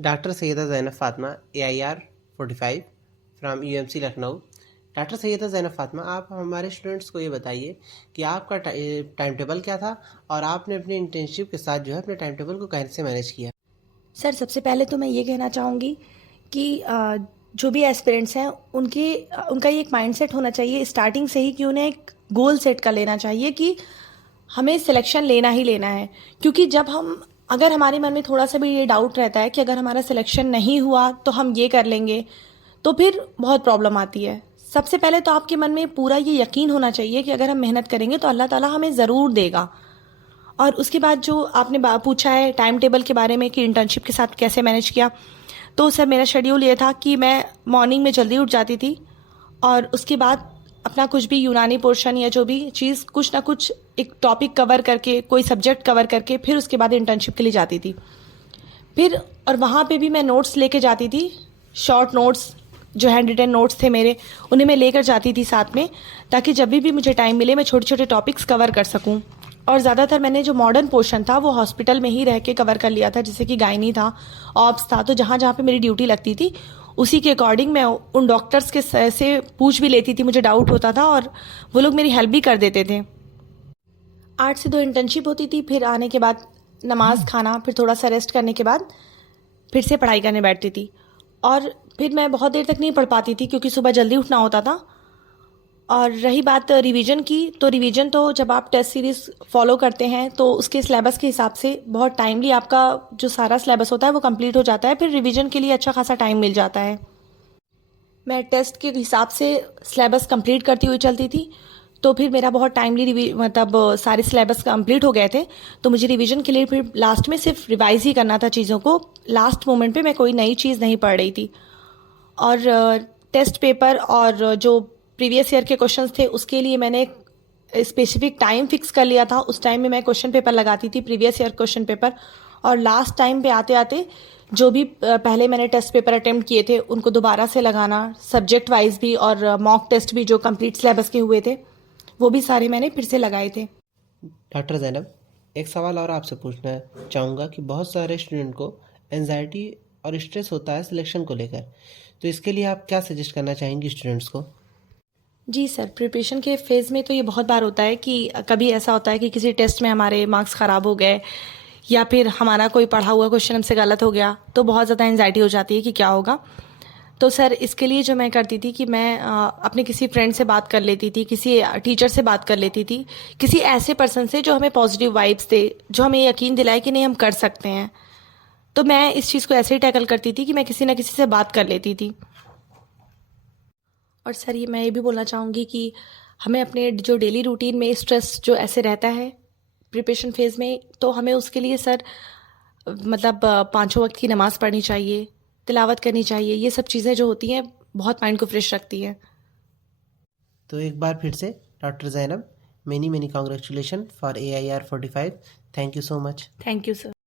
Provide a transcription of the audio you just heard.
Doctor Syeda Zainab Fatima AIR 45 from UMC Lucknow. Doctor Syeda Zainab Fatima, आप हमारे students को ये बताइए कि आपका टाइम टेबल क्या था और आपने अपनी इंटर्नशिप के साथ जो है अपने टाइम टेबल को कैसे मैनेज किया। सर, सबसे पहले तो मैं ये कहना चाहूँगी कि जो भी एस्पिरेंट्स हैं उनका ये एक माइंडसेट होना चाहिए स्टार्टिंग से ही कि उन्हें एक गोल सेट कर लेना चाहिए कि हमें सिलेक्शन लेना ही लेना है। क्योंकि अगर हमारे मन में थोड़ा सा भी ये डाउट रहता है कि अगर हमारा सिलेक्शन नहीं हुआ तो हम ये कर लेंगे, तो फिर बहुत प्रॉब्लम आती है। सबसे पहले तो आपके मन में पूरा ये यकीन होना चाहिए कि अगर हम मेहनत करेंगे तो अल्लाह ताला हमें ज़रूर देगा। और उसके बाद जो आपने पूछा है टाइम टेबल के बारे में कि इंटर्नशिप के साथ कैसे मैनेज किया, तो सर मेरा शेड्यूल ये था कि मैं मॉर्निंग में जल्दी उठ जाती थी और उसके बाद अपना कुछ भी यूनानी पोर्शन या जो भी चीज़ कुछ ना कुछ एक टॉपिक कवर करके, कोई सब्जेक्ट कवर करके फिर उसके बाद इंटर्नशिप के लिए जाती थी। फिर और वहाँ पे भी मैं नोट्स लेके जाती थी, शॉर्ट नोट्स जो हैंड रिटन नोट्स थे मेरे, उन्हें मैं लेकर जाती थी साथ में, ताकि जब भी मुझे टाइम मिले मैं छोटे छोटे टॉपिक्स कवर कर सकूँ। और ज़्यादातर मैंने जो मॉडर्न पोर्शन था वो हॉस्पिटल में ही रह के कवर कर लिया था, जैसे कि गायनी था, ऑब्स था, तो जहाँ जहाँ पे मेरी ड्यूटी लगती थी उसी के अकॉर्डिंग मैं उन डॉक्टर्स के से पूछ भी लेती थी, मुझे डाउट होता था और वो लोग मेरी हेल्प भी कर देते थे। 8 से 2 इंटर्नशिप होती थी, फिर आने के बाद नमाज खाना, फिर थोड़ा सा रेस्ट करने के बाद फिर से पढ़ाई करने बैठती थी। और फिर मैं बहुत देर तक नहीं पढ़ पाती थी क्योंकि सुबह जल्दी उठना होता था। और रही बात रिवीजन की, तो रिवीजन तो जब आप टेस्ट सीरीज़ फॉलो करते हैं तो उसके सिलेबस के हिसाब से बहुत टाइमली आपका जो सारा सिलेबस होता है वो कंप्लीट हो जाता है, फिर रिवीजन के लिए अच्छा खासा टाइम मिल जाता है। मैं टेस्ट के हिसाब से सिलेबस कंप्लीट करती हुई चलती थी, तो फिर मेरा बहुत टाइमली सारे सिलेबस कंप्लीट हो गए थे, तो मुझे रिवीजन के लिए फिर लास्ट में सिर्फ रिवाइज ही करना था चीज़ों को। लास्ट मोमेंट पे मैं कोई नई चीज़ नहीं पढ़ रही थी। और टेस्ट पेपर और जो प्रीवियस ईयर के क्वेश्चंस थे उसके लिए मैंने स्पेसिफिक टाइम फिक्स कर लिया था। उस टाइम में मैं क्वेश्चन पेपर लगाती थी, प्रीवियस ईयर क्वेश्चन पेपर, और लास्ट टाइम पे आते आते जो भी पहले मैंने टेस्ट पेपर अटेम्प्ट किए थे उनको दोबारा से लगाना, सब्जेक्ट वाइज भी और मॉक टेस्ट भी जो कंप्लीट सिलेबस के हुए थे वो भी सारे मैंने फिर से लगाए थे। डॉक्टर ज़ैनब, एक सवाल और आपसे पूछना चाहूँगा कि बहुत सारे स्टूडेंट को एनजाइटी और स्ट्रेस होता है सिलेक्शन को लेकर, तो इसके लिए आप क्या सजेस्ट करना चाहेंगी स्टूडेंट्स को। जी सर, प्रिपरेशन के फेज़ में तो ये बहुत बार होता है कि कभी ऐसा होता है कि किसी टेस्ट में हमारे मार्क्स ख़राब हो गए या फिर हमारा कोई पढ़ा हुआ क्वेश्चन हमसे गलत हो गया, तो बहुत ज़्यादा एंजाइटी हो जाती है कि क्या होगा। तो सर इसके लिए जो मैं करती थी कि मैं अपने किसी फ्रेंड से बात कर लेती थी, किसी टीचर से बात कर लेती थी, किसी ऐसे पर्सन से जो हमें पॉजिटिव वाइब्स दे, जो हमें यकीन दिलाए कि नहीं हम कर सकते हैं। तो मैं इस चीज़ को ऐसे ही टैकल करती थी कि मैं किसी ना किसी से बात कर लेती थी। और सर मैं ये भी बोलना चाहूँगी कि हमें अपने जो डेली रूटीन में स्ट्रेस जो ऐसे रहता है प्रिपरेशन फेज़ में, तो हमें उसके लिए सर पाँचों वक्त की नमाज़ पढ़नी चाहिए, तिलावत करनी चाहिए। ये सब चीज़ें जो होती हैं बहुत माइंड को फ्रेश रखती हैं। तो एक बार फिर से doctor Zainab, many many congratulation for AIR 45। Thank you so much. Thank you sir.